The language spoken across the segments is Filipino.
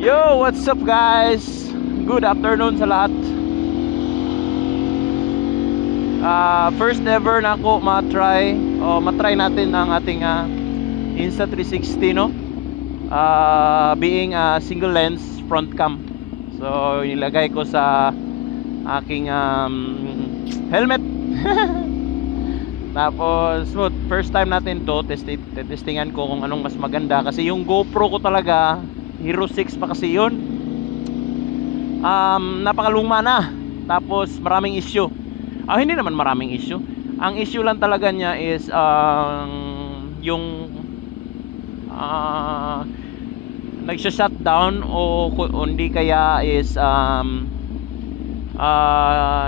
Yo, what's up guys? Good afternoon sa lahat. First ever na ako matry natin ang ating Insta360, no? Being single lens front cam. So, nilagay ko sa aking helmet. Tapos, first time natin to, testingan ko kung anong mas maganda. Kasi yung GoPro ko talaga, Hero 6 pa kasi yun. Napakaluma na. Tapos maraming issue. Hindi naman maraming issue. Ang issue lang talaga niya is yung nagsha-shutdown o hindi kaya is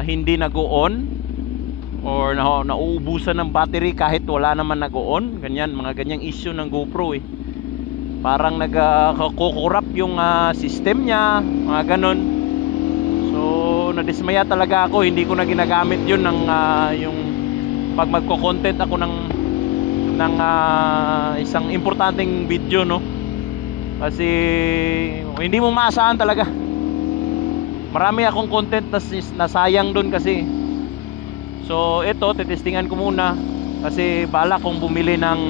hindi nag-on or nauubusan ng battery kahit wala naman nag-on. Ganyan, mga ganyang issue ng GoPro eh. Parang nagko-corrupt yung system niya, mga ganun. So, nadismaya talaga ako. Hindi ko na ginagamit yun ng yung pag magko-content ako ng isang importanteng video, no? Kasi hindi mo maasahan talaga. Marami akong content na nasayang dun kasi. So, ito, titestingan ko muna. Kasi bala kong bumili ng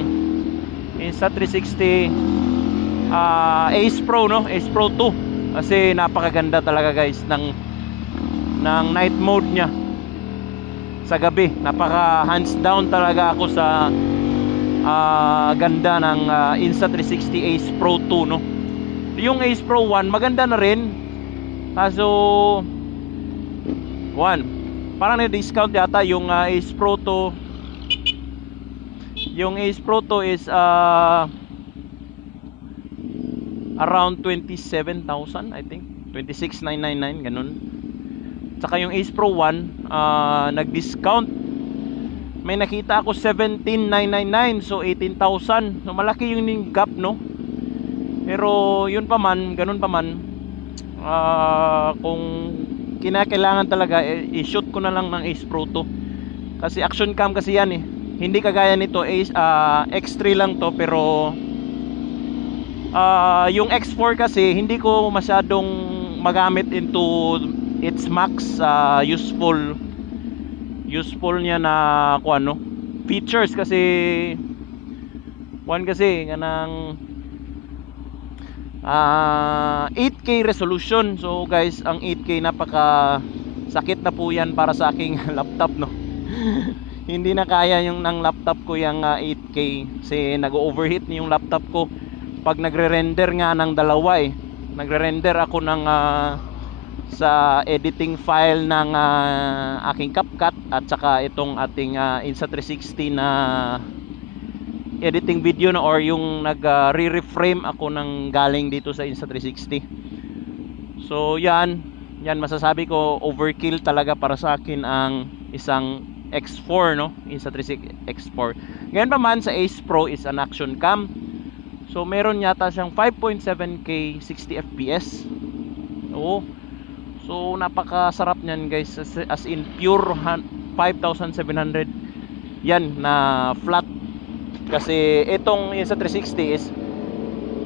Insta360 Ace Pro, no? Ace Pro 2 kasi napakaganda talaga guys ng night mode nya sa gabi. Napaka hands down talaga ako sa ganda ng Insta360 Ace Pro 2, no? Yung Ace Pro 1 maganda na rin, kaso parang na-discount yata yung Ace Pro 2. Yung Ace Pro 2 is around 27,000 I think, 26,999 ganun. Saka yung Ace Pro 1 nag-discount, may nakita ako 17,999, so 18,000. So malaki yung gap, no? Pero yun pa man, ganun pa man, kung kinakailangan talaga i-shoot ko na lang ng Ace Pro 2 kasi action cam kasi yan eh. Hindi kagaya nito Ace X3 lang to, pero yung X4 kasi hindi ko masyadong magamit into its max useful niya na ano, features kasi kasi kanang 8K resolution. So guys, ang 8K napaka sakit na po yan para sa aking laptop, no? Hindi na kaya yung ng laptop ko yung 8K kasi nag-overheat yung laptop ko pag nagre-render nga ng dalawa eh. Nagre-render ako ng sa editing file ng aking CapCut at saka itong ating Insta360 na editing video na, or yung re-reframe ako ng galing dito sa Insta360. So yan masasabi ko overkill talaga para sa akin ang isang X4, no? Insta360 X4. Ngayon pa man sa Ace Pro is an action cam. So meron yata siyang 5.7K 60 fps. Oo. So napakasarap niyan guys, as in pure 5,700 yan na flat. Kasi itong Insta360 is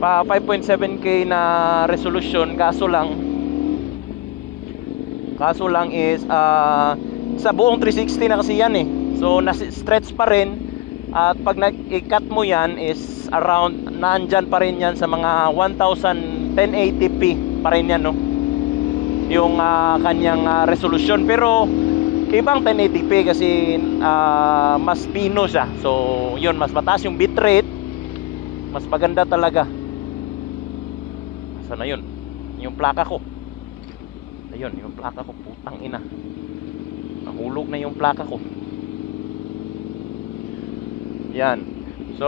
pa 5.7K na resolution, kaso lang is sa buong 360 na kasi yan eh. So stretch pa rin. At pag i-cut mo yan is around, naandyan pa rin yan sa mga 1080p pa rin yan, no? Yung kanyang resolution. Pero ibang 1080p kasi mas pino siya. So yun, mas mataas yung bitrate, mas maganda talaga. Saan na yun? Yung plaka ko. Ayun, yung plaka ko, putang ina, nahulog na yung plaka ko. Yan. So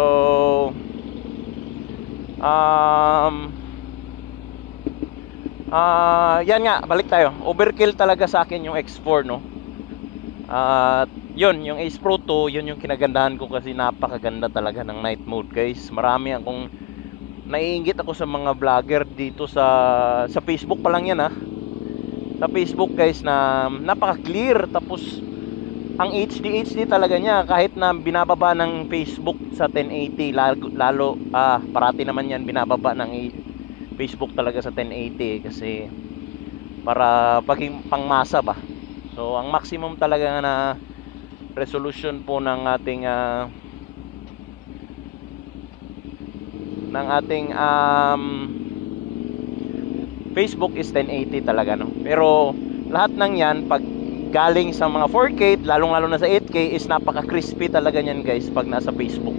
yan nga, balik tayo. Overkill talaga sa akin yung X4, no? At yun, yung Ace Pro 2, yun yung kinagandahan ko kasi napakaganda talaga ng night mode, guys. Marami akong naiinggit ako sa mga vlogger dito sa Facebook pa lang yan, ha. Sa Facebook, guys, na napaka-clear. Tapos ang HD talaga niya, kahit na binababa ng Facebook sa 1080, lalo parati naman yan binababa ng Facebook talaga sa 1080 kasi para paging pangmasa ba. So ang maximum talaga na resolution po ng ating Facebook is 1080 talaga, no. Pero lahat ng 'yan pag galing sa mga 4K, lalong-lalo na sa 8K is napaka-crispy talaga niyan, guys, pag nasa Facebook.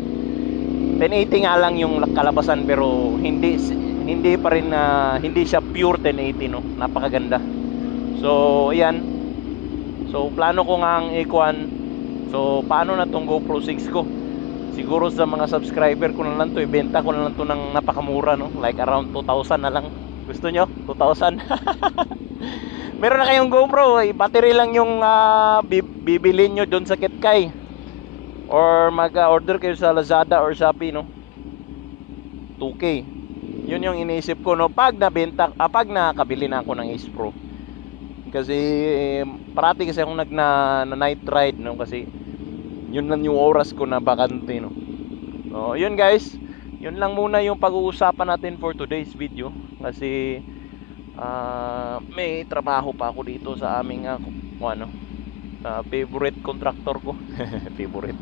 1080 nga lang yung kalabasan pero hindi pa rin hindi siya pure 1080, no. Napakaganda. So, ayan. So, plano ko nga ang ikuan. So, paano na tong GoPro 6 ko? Siguro sa mga subscriber ko na lang to, ibenta ko na lang to ng napakamura, no. Like around 2,000 na lang. Gusto nyo? 2,000? Meron na kayong GoPro, battery lang yung bibilin nyo doon sa Kitkay. Or mag-order kayo sa Lazada or Shopee, no. 2K. Yun yung iniisip ko, no, pag nakabili na ako ng Ace Pro. Kasi parati kasi akong na night ride, no, kasi yun lang yung oras ko na bakante, no. So, yun guys, yun lang muna yung pag-uusapan natin for today's video. Kasi may trabaho pa ako dito sa aming favorite contractor ko. Favorite.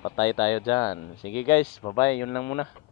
Patay tayo dyan. Sige guys, bye bye, yun lang muna.